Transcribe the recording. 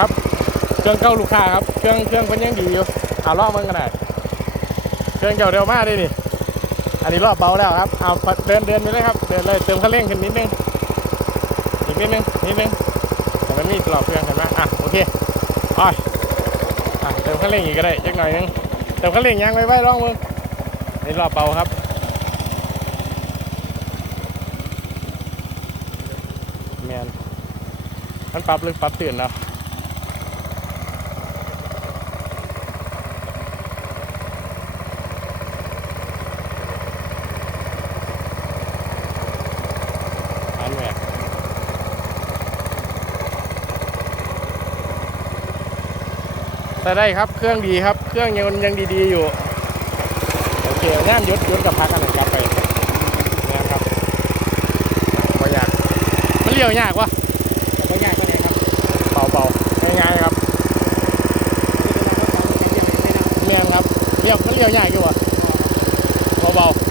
ครับ เครื่องเก้าลูกค้าครับ เครื่องเครื่องเพิ่นยังดีอยู่เอาล่องมันกันหน่อยเครื่องเก่าเร็วมากเลยนี่ อันนี้รอบเบาแล้วครับ เอาเดินเดินไปเลยครับ เดินเลยเติมคันเร่งขึ้นนิดนึง อีกนิดนึง นิดนึงแต่มันมีรอบเครื่องเห็นไหมอะโอเคอะอะเติมคันเร่งอีกก็ได้จักหน่อยนึง เติมคันเร่งยังไว้ไว้ลองมึงนี่รอบเบาครับแมนมันปรับลึกปรับตื่นแล้วอันแหวก แต่ได้ครับเครื่องดีครับ เครื่องยังยังดีๆอยู่ โอเคงานยศยศกับพักกันหน่อยกลับไปเนี่ยครับก็ยากมันเลี้ยวยากวะแต่ก็ยากก็ได้ครับเบาๆง่ายๆครับเรียงครับเรียบมันเรียวยากอยู่วะเบาๆ